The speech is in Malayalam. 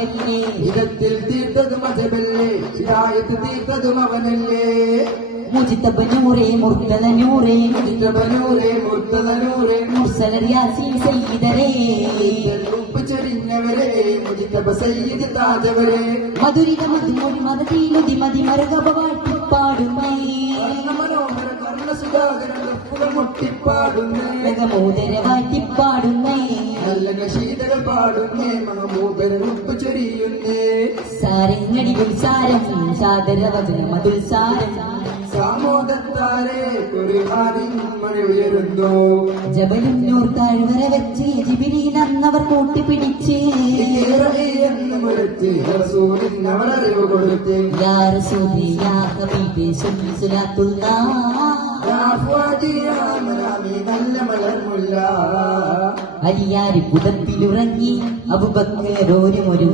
അവനല്ലേ, ഇടത്തിൽ തീർത്തതും അജബല്ലേ, ഹിദായത്ത് തീർത്തതും അവനല്ലേ. മുജിതബ് നൂറേ മുർത്തദ നൂറേ, മുജിതബനൂറേ മുർത്തദനൂറേ, മുർസല യാസീൻ സയ്യിദരേ, ചൊരിഞ്ഞവരെ മുജിതബ സയ്യിദ് താജവരെ. മധുരിത മധുമൊഴി മതീലുതി മതി മരകബ വാഴ്ത്തിപ്പാടുന്നേ, മനോഹര കർണസുധാകരം മുട്ടിപ്പാടുന്നേ, മഹമൂദര വാഴ്ത്തിപ്പാടുന്നേ, നല്ല നശീതകൾ പാടുന്നേ, മഹമൂദര ഉപ്പ് ചൊരിയുന്നേ. സാരങ്ങടികൾ സാരം സാദരവചന മധുൽ സാരം, സാമോദത്താരെ കുറിമാനിൻ മഴ ഉയരുന്നു. ജബലുന്നൂർ താഴ്വര വെച്ച് ജിബിരിയിൽ അന്നവർ കൂട്ടിപ്പിടിച്ച്, എന്ന് മുരച്ച് റസൂലിന് അവർ അറിവ് കൊടുത്ത്. യാ റസൂലേ യാ ഹബീബേ സല്ലി സ്വലാത്തുല്ലാഹ്, യാ ഫുആദി യാ മനാമി നല്ല മലർമുല്ല. അലിയാരി പുതപ്പിലുറങ്ങി അബൂബക്കർ ഒരു